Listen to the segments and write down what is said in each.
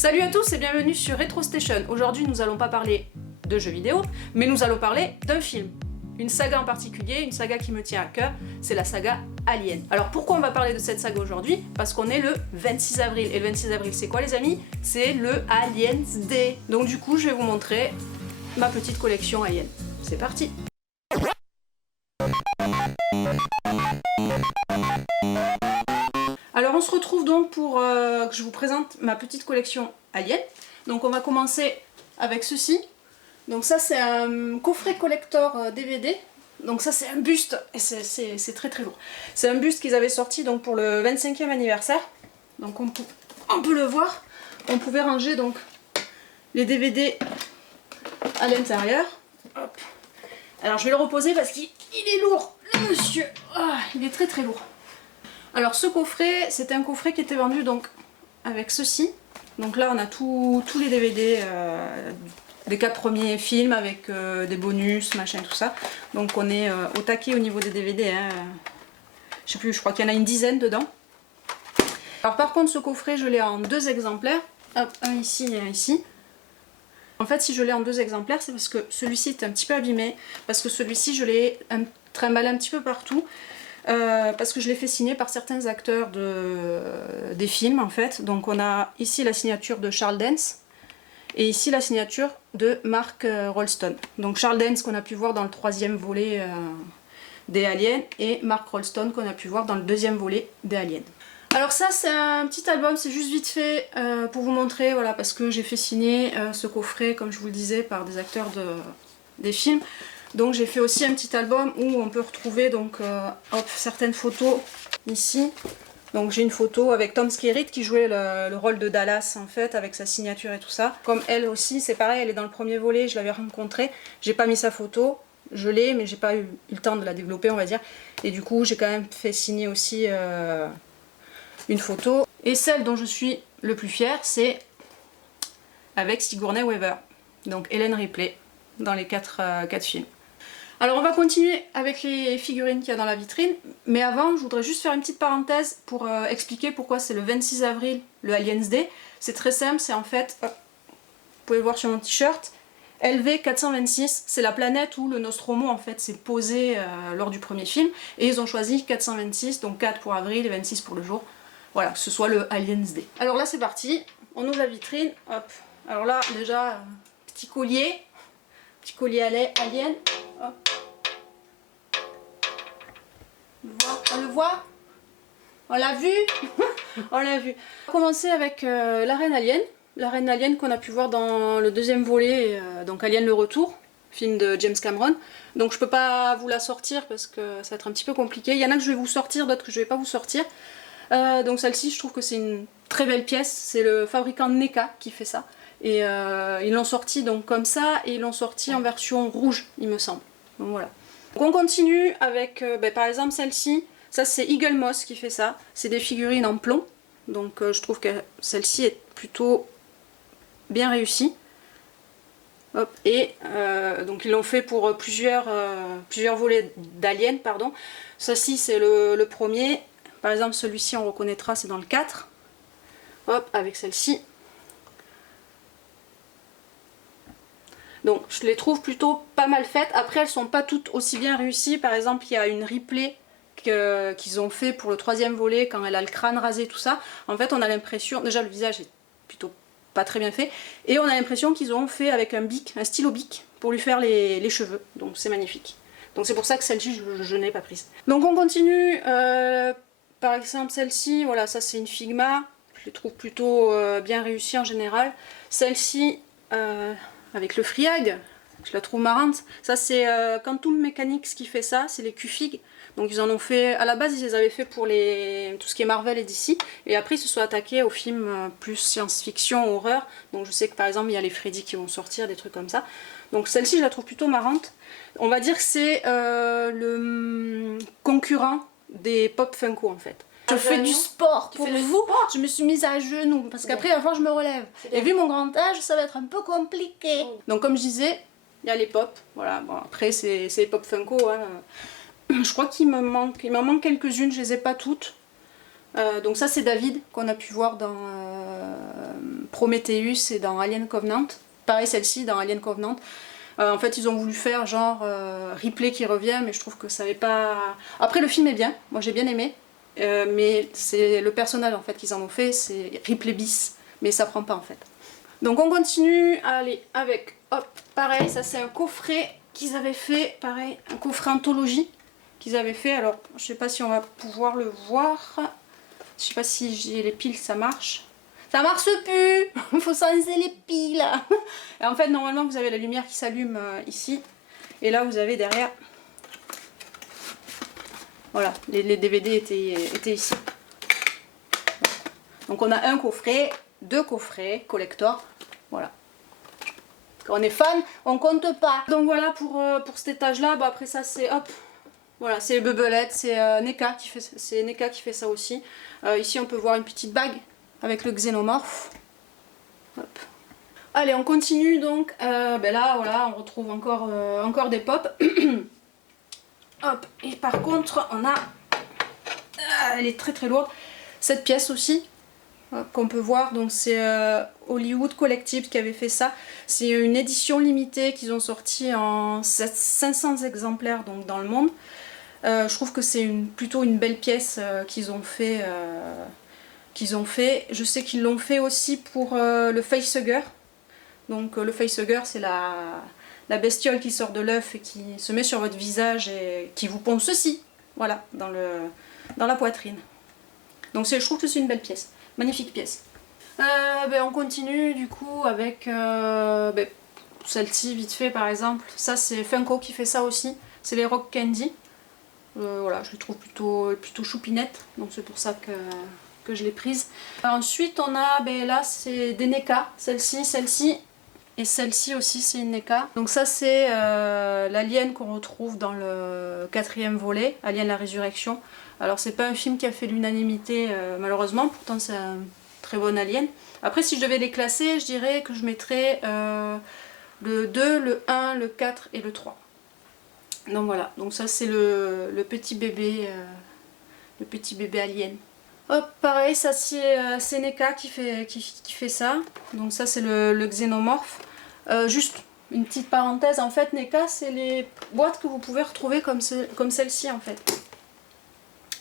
Salut à tous et bienvenue sur RetroStation. Aujourd'hui nous allons pas parler de jeux vidéo, mais nous allons parler d'un film. Une saga en particulier, une saga qui me tient à cœur, c'est la saga Alien. Alors pourquoi on va parler de cette saga aujourd'hui? Parce qu'on est le 26 avril. Et le 26 avril c'est quoi les amis? C'est le Aliens Day. Donc du coup je vais vous montrer ma petite collection Alien. C'est parti! Alors on se retrouve donc pour que je vous présente ma petite collection Alien. Donc on va commencer avec ceci. Donc ça c'est un coffret collector DVD. Donc ça c'est un buste, et c'est très très lourd. C'est un buste qu'ils avaient sorti donc pour le 25e anniversaire. Donc on peut le voir. On pouvait ranger donc les DVD à l'intérieur. Alors je vais le reposer parce qu'il est lourd, le monsieur. Ah, il est très très lourd. Alors ce coffret, c'était un coffret qui était vendu donc avec ceci. Donc là on a tous les DVD des 4 premiers films avec des bonus, machin, tout ça. Donc on est au taquet au niveau des DVD. Hein. Je sais plus, je crois qu'il y en a une dizaine dedans. Alors par contre ce coffret je l'ai en 2 exemplaires. Hop, un ici et un ici. En fait si je l'ai en 2 exemplaires c'est parce que celui-ci est un petit peu abîmé. Parce que celui-ci je l'ai trimballé un petit peu partout. Parce que je l'ai fait signer par certains acteurs des films en fait. Donc on a ici la signature de Charles Dance et ici la signature de Mark Rolston. Donc Charles Dance qu'on a pu voir dans le 3e volet des Aliens et Mark Rolston qu'on a pu voir dans le 2e volet des Aliens. Alors ça c'est un petit album, c'est juste vite fait pour vous montrer, voilà, parce que j'ai fait signer ce coffret comme je vous le disais par des acteurs des films. Donc j'ai fait aussi un petit album où on peut retrouver donc certaines photos ici. Donc j'ai une photo avec Tom Skerritt qui jouait le rôle de Dallas en fait avec sa signature et tout ça. Comme elle aussi c'est pareil, elle est dans le 1er volet, je l'avais rencontrée. J'ai pas mis sa photo, je l'ai mais j'ai pas eu le temps de la développer on va dire. Et du coup j'ai quand même fait signer aussi une photo. Et celle dont je suis le plus fière c'est avec Sigourney Weaver. Donc Ellen Ripley dans les 4 films. Alors on va continuer avec les figurines qu'il y a dans la vitrine, mais avant je voudrais juste faire une petite parenthèse pour expliquer pourquoi c'est le 26 avril, le Aliens Day. C'est très simple, c'est en fait, vous pouvez voir sur mon t-shirt, LV426, c'est la planète où le Nostromo en fait s'est posé lors du premier film, et ils ont choisi 426, donc 4 pour avril et 26 pour le jour, voilà, que ce soit le Aliens Day. Alors là c'est parti, on ouvre la vitrine, hop, alors là déjà, petit collier alien. Hop. On le voit? On l'a vu? On l'a vu. On va commencer avec la reine alien qu'on a pu voir dans le 2e volet, donc Alien le Retour, film de James Cameron. Donc je peux pas vous la sortir parce que ça va être un petit peu compliqué. Il y en a que je vais vous sortir, d'autres que je vais pas vous sortir. Donc celle-ci je trouve que c'est une très belle pièce, c'est le fabricant NECA qui fait ça. Et ils l'ont sorti donc comme ça et ils l'ont sorti en version rouge il me semble. Donc voilà. Donc on continue avec par exemple celle-ci, ça c'est Eagle Moss qui fait ça, c'est des figurines en plomb, donc je trouve que celle-ci est plutôt bien réussie. Hop, et donc ils l'ont fait pour plusieurs volets d'Alien, pardon. Ça-ci c'est le premier, par exemple celui-ci on reconnaîtra, c'est dans le 4. Hop, avec celle-ci. Donc je les trouve plutôt pas mal faites. Après elles sont pas toutes aussi bien réussies. Par exemple il y a une Ripley qu'ils ont fait pour le 3e volet quand elle a le crâne rasé tout ça. En fait on a l'impression, déjà le visage est plutôt pas très bien fait. Et on a l'impression qu'ils ont fait avec un bic, un stylo bic pour lui faire les cheveux. Donc c'est magnifique. Donc c'est pour ça que celle-ci je n'ai pas prise. Donc on continue. Par exemple celle-ci, voilà, ça c'est une Figma. Je les trouve plutôt bien réussies en général. Celle-ci... avec le Friag, je la trouve marrante. Ça c'est Quantum Mechanics qui fait ça, c'est les Q-Fig. Donc ils en ont fait, à la base ils les avaient fait pour tout ce qui est Marvel et DC. Et après ils se sont attaqués aux films plus science-fiction, horreur. Donc je sais que par exemple il y a les Freddy qui vont sortir, des trucs comme ça. Donc celle-ci je la trouve plutôt marrante. On va dire que c'est le concurrent des Pop Funko en fait. Je fais du sport pour vous, je me suis mise à genoux parce qu'après à la fin je me relève. Et vu mon grand âge, ça va être un peu compliqué. Donc comme je disais, il y a les pop, voilà, bon après c'est les Pop Funko. Hein. Je crois qu'il m'en manque quelques-unes, je les ai pas toutes. Donc ça c'est David qu'on a pu voir dans Prometheus et dans Alien Covenant. Pareil celle-ci dans Alien Covenant. En fait ils ont voulu faire genre Ripley qui revient, mais je trouve que ça n'avait pas... Après le film est bien, moi j'ai bien aimé, mais c'est le personnage en fait qu'ils en ont fait, c'est Ripley bis, mais ça prend pas en fait. Donc on continue, allez, avec, hop, pareil, ça c'est un coffret qu'ils avaient fait, pareil, un coffret anthologie qu'ils avaient fait, alors je sais pas si on va pouvoir le voir, je sais pas si j'ai les piles, ça marche. Ça marche plus. Il faut changer les piles. Et en fait, normalement, vous avez la lumière qui s'allume ici. Et là, vous avez derrière... Voilà, les DVD étaient ici. Donc on a un coffret, 2 coffrets, collector. Voilà. Quand on est fan, on compte pas. Donc voilà pour cet étage-là. Bon, après ça, c'est... Hop. Voilà, c'est les Bubblette. C'est NECA qui fait ça aussi. Ici, on peut voir une petite bague avec le xénomorphe. Hop. Allez, on continue donc. Ben là, voilà, on retrouve encore des pops. Hop. Et par contre, on a... elle est très très lourde. Cette pièce aussi, qu'on peut voir. Donc c'est Hollywood Collective qui avait fait ça. C'est une édition limitée qu'ils ont sorti en 500 exemplaires donc, dans le monde. Je trouve que c'est plutôt une belle pièce qu'ils ont fait. Je sais qu'ils l'ont fait aussi pour le facehugger. Donc le facehugger, c'est la bestiole qui sort de l'œuf et qui se met sur votre visage et qui vous pond ceci, voilà, dans la poitrine. Donc je trouve que c'est une belle pièce, magnifique pièce. Ben, on continue du coup avec ben, celle-ci vite fait par exemple. Ça c'est Funko qui fait ça aussi, c'est les Rock Candy. Voilà, je les trouve plutôt choupinettes, donc c'est pour ça que je l'ai prise. Ensuite on a, ben là c'est des NECA, celle-ci et celle-ci aussi c'est une NECA. Donc ça c'est l'alien qu'on retrouve dans le 4e volet, Alien la Résurrection. Alors c'est pas un film qui a fait l'unanimité malheureusement, pourtant c'est un très bon alien. Après si je devais les classer, je dirais que je mettrais le 2, le 1, le 4 et le 3. Donc voilà, donc ça c'est le petit bébé alien. Hop, pareil, ça c'est NECA qui fait ça. Donc ça c'est le xénomorphe. Juste une petite parenthèse, en fait NECA c'est les boîtes que vous pouvez retrouver comme celle-ci en fait.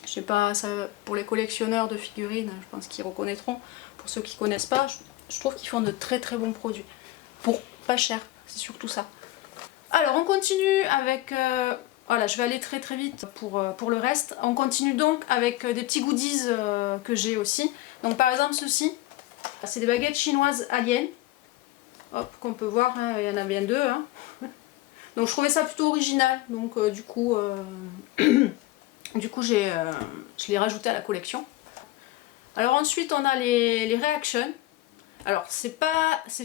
Je sais pas, ça, pour les collectionneurs de figurines, je pense qu'ils reconnaîtront. Pour ceux qui connaissent pas, je trouve qu'ils font de très très bons produits. Pour pas cher, c'est surtout ça. Alors on continue avec... voilà, je vais aller très très vite pour le reste. On continue donc avec des petits goodies que j'ai aussi. Donc par exemple ceci, c'est des baguettes chinoises Alien. Hop, qu'on peut voir, hein, il y en a bien 2. Hein. Donc je trouvais ça plutôt original. Donc du coup je l'ai rajouté à la collection. Alors ensuite on a les Reaction. Alors c'est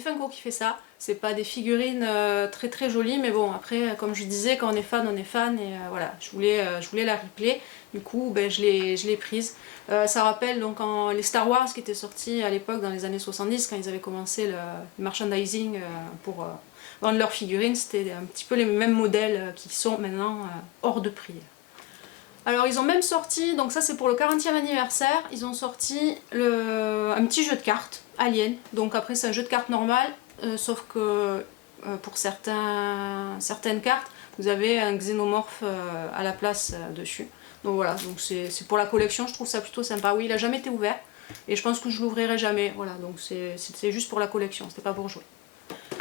Funko qui fait ça. C'est pas des figurines très très jolies, mais bon après comme je disais, quand on est fan et voilà, je voulais la Ripley. Du coup ben, je l'ai prise. Ça rappelle donc les Star Wars qui étaient sortis à l'époque dans les années 70 quand ils avaient commencé le merchandising pour vendre leurs figurines. C'était un petit peu les mêmes modèles qui sont maintenant hors de prix. Alors ils ont même sorti, donc ça c'est pour le 40e anniversaire, ils ont sorti un petit jeu de cartes, Alien. Donc après c'est un jeu de cartes normal, sauf que pour certaines cartes, vous avez un xénomorphe à la place dessus. Donc voilà, donc c'est pour la collection, je trouve ça plutôt sympa. Oui, il n'a jamais été ouvert, et je pense que je l'ouvrirai jamais. Voilà, donc c'est juste pour la collection, c'était pas pour jouer.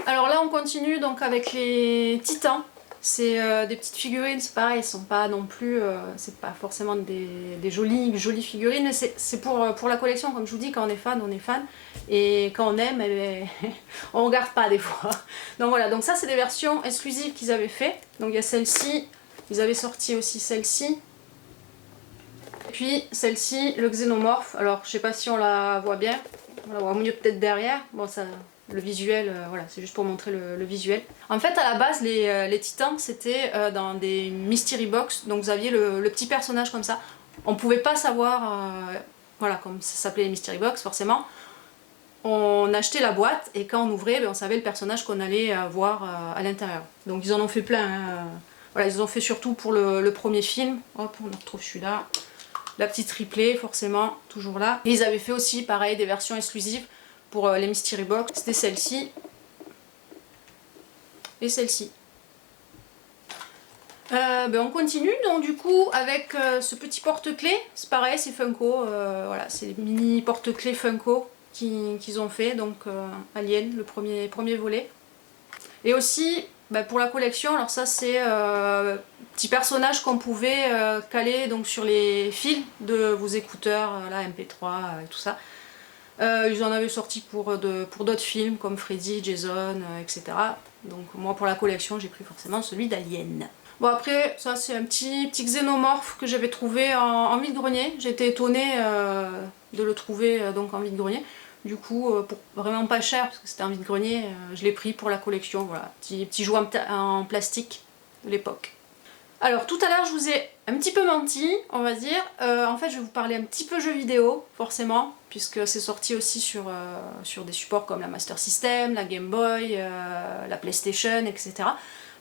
Alors là on continue donc avec les Titans. C'est des petites figurines, c'est pareil, elles sont pas non plus, c'est pas forcément des jolies figurines, mais c'est pour la collection, comme je vous dis, quand on est fan, et quand on aime, eh bien, on regarde pas des fois. Donc voilà, donc ça c'est des versions exclusives qu'ils avaient fait. Donc il y a celle-ci, ils avaient sorti aussi celle-ci, et puis celle-ci, le xénomorphe. Alors je sais pas si on la voit bien, on la voit mieux peut-être derrière, bon ça... Le visuel, voilà, c'est juste pour montrer le visuel. En fait, à la base, les Titans, c'était dans des mystery box, donc vous aviez le petit personnage comme ça. On pouvait pas savoir, voilà, comme ça s'appelait les mystery box, forcément. On achetait la boîte et quand on ouvrait, ben, on savait le personnage qu'on allait voir à l'intérieur. Donc ils en ont fait plein. Hein. Voilà, ils en ont fait surtout pour le premier film. Hop, on retrouve celui-là. La petite Ripley, forcément, toujours là. Et ils avaient fait aussi, pareil, des versions exclusives pour les Mystery Box, c'était celle-ci et celle-ci. On continue donc du coup avec ce petit porte-clés, c'est pareil, c'est Funko, voilà, c'est les mini porte-clés Funko qu'ils ont fait, donc Alien, le premier volet. Et aussi pour la collection, alors ça c'est petit personnage qu'on pouvait caler donc sur les fils de vos écouteurs, là, MP3 et tout ça. Ils en avaient sorti pour d'autres films comme Freddy, Jason, etc. Donc moi pour la collection j'ai pris forcément celui d'Alien. Bon après ça c'est un petit xénomorphe que j'avais trouvé en vide-grenier. J'étais étonnée de le trouver donc en vide-grenier. Du coup pour vraiment pas cher parce que c'était en vide-grenier, je l'ai pris pour la collection. Voilà, petit jouet en plastique de l'époque. Alors tout à l'heure je vous ai un petit peu menti, on va dire. En fait je vais vous parler un petit peu jeux vidéo, forcément, puisque c'est sorti aussi sur des supports comme la Master System, la Game Boy, la PlayStation, etc.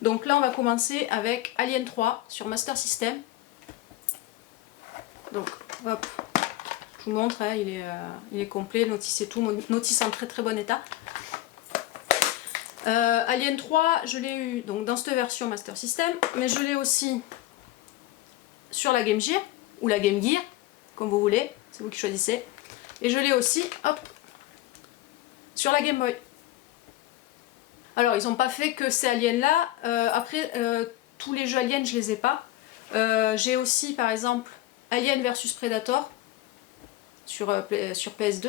Donc là on va commencer avec Alien 3 sur Master System. Donc hop, je vous montre, hein, il est complet, notice et tout, notice en très bon état. Alien 3, je l'ai eu donc dans cette version Master System, mais je l'ai aussi sur la Game Gear, ou la Game Gear, comme vous voulez, c'est vous qui choisissez. Et je l'ai aussi, hop, sur la Game Boy. Alors ils n'ont pas fait que ces aliens là, après tous les jeux aliens je les ai pas. J'ai aussi par exemple Alien vs Predator sur PS2.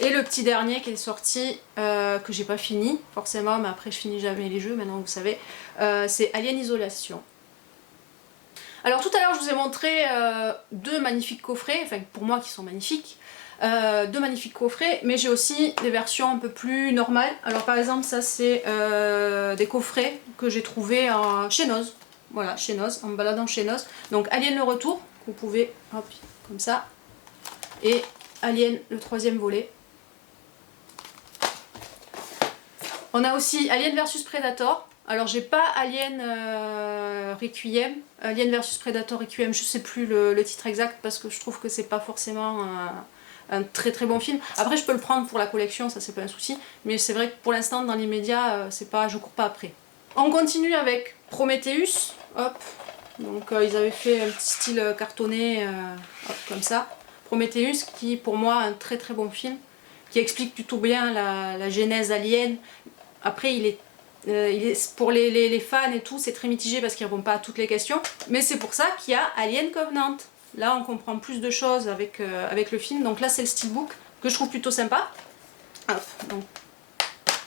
Et le petit dernier qui est sorti, que j'ai pas fini forcément, mais après je finis jamais les jeux, maintenant vous savez, c'est Alien Isolation. Alors tout à l'heure je vous ai montré deux magnifiques coffrets, enfin pour moi qui sont magnifiques, deux magnifiques coffrets, mais j'ai aussi des versions un peu plus normales. Alors par exemple ça c'est des coffrets que j'ai trouvés chez Noz, voilà, chez Noz, en me baladant chez Noz. Donc Alien le retour, vous pouvez, hop, comme ça, et Alien le troisième volet. On a aussi Alien vs Predator. Alors j'ai pas Alien Requiem, Alien vs Predator Requiem, je sais plus le titre exact parce que je trouve que c'est pas forcément un très bon film. Après je peux le prendre pour la collection, ça c'est pas un souci, mais c'est vrai que pour l'instant dans les médias, je cours pas après. On continue avec Prometheus, hop, donc ils avaient fait un petit style cartonné, hop, comme ça. Prometheus qui pour moi un très bon film, qui explique plutôt bien la genèse alien. Après il est pour les fans et tout, c'est très mitigé parce qu'il ne répond pas à toutes les questions. Mais c'est pour ça qu'il y a Alien Covenant. Là, on comprend plus de choses avec le film. Donc là, c'est le steelbook que je trouve plutôt sympa. Hop, donc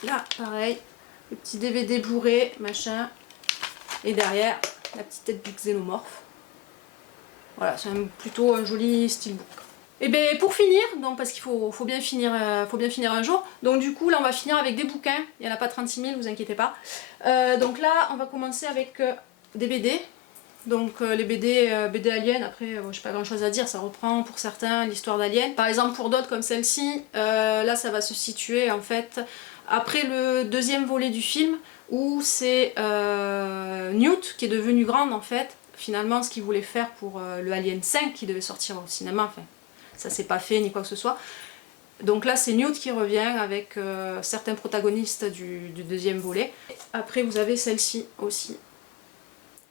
là, pareil, le petit DVD Blu-ray, machin. Et derrière, la petite tête du xénomorphe. Voilà, c'est plutôt un joli steelbook. Et bien pour finir, donc parce qu'il faut bien finir un jour, donc du coup là on va finir avec des bouquins, il n'y en a pas 36 000, vous inquiétez pas. Donc là on va commencer avec des BD, donc les BD Alien, après j'ai pas grand chose à dire, ça reprend pour certains l'histoire d'Alien. Par exemple pour d'autres comme celle-ci, là ça va se situer en fait après le deuxième volet du film, où c'est Newt qui est devenu grande en fait, finalement ce qu'il voulait faire pour le Alien 5 qui devait sortir au cinéma, enfin ça s'est pas fait ni quoi que ce soit. Donc là c'est Newt qui revient avec certains protagonistes du deuxième volet. Après vous avez celle-ci aussi.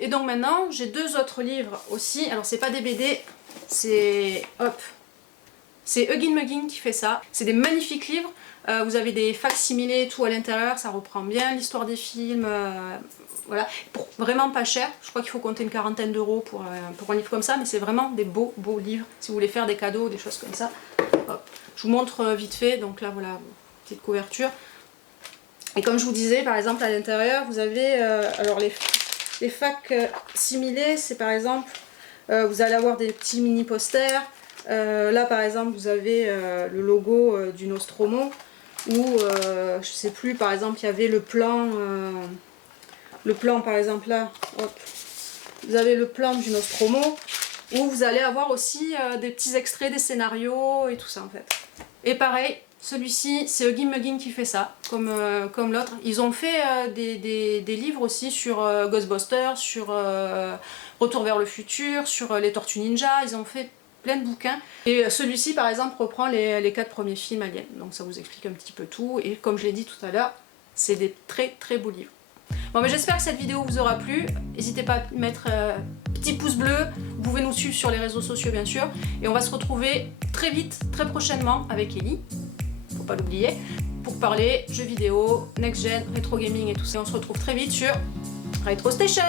Et donc maintenant j'ai deux autres livres aussi. Alors c'est pas des BD, c'est hop, c'est Huggin Muggin qui fait ça. C'est des magnifiques livres. Vous avez des facsimilés et tout à l'intérieur, ça reprend bien l'histoire des films. Voilà, pour vraiment pas cher, je crois qu'il faut compter une quarantaine d'euros pour un livre comme ça, mais c'est vraiment des beaux livres, si vous voulez faire des cadeaux, des choses comme ça. Hop. Je vous montre vite fait, donc là voilà, petite couverture. Et comme je vous disais, par exemple à l'intérieur, vous avez alors les fac-similés, c'est par exemple, vous allez avoir des petits mini posters. Là par exemple, vous avez le logo du Nostromo, ou je sais plus, par exemple, il y avait le plan par exemple là, hop, vous avez le plan du Nostromo, où vous allez avoir aussi des petits extraits des scénarios et tout ça en fait. Et pareil, celui-ci c'est Huggin Muggin qui fait ça, comme l'autre. Ils ont fait des livres aussi sur Ghostbusters, sur Retour vers le futur, sur les Tortues Ninja. Ils ont fait plein de bouquins. Et celui-ci par exemple reprend les 4 premiers films Alien, donc ça vous explique un petit peu tout. Et comme je l'ai dit tout à l'heure, c'est des très très beaux livres. Bon, mais j'espère que cette vidéo vous aura plu. N'hésitez pas à mettre petit pouce bleu. Vous pouvez nous suivre sur les réseaux sociaux bien sûr. Et on va se retrouver très vite, très prochainement avec Ellie. Faut pas l'oublier. Pour parler jeux vidéo, next gen, rétro gaming et tout ça. Et on se retrouve très vite sur Retro Station.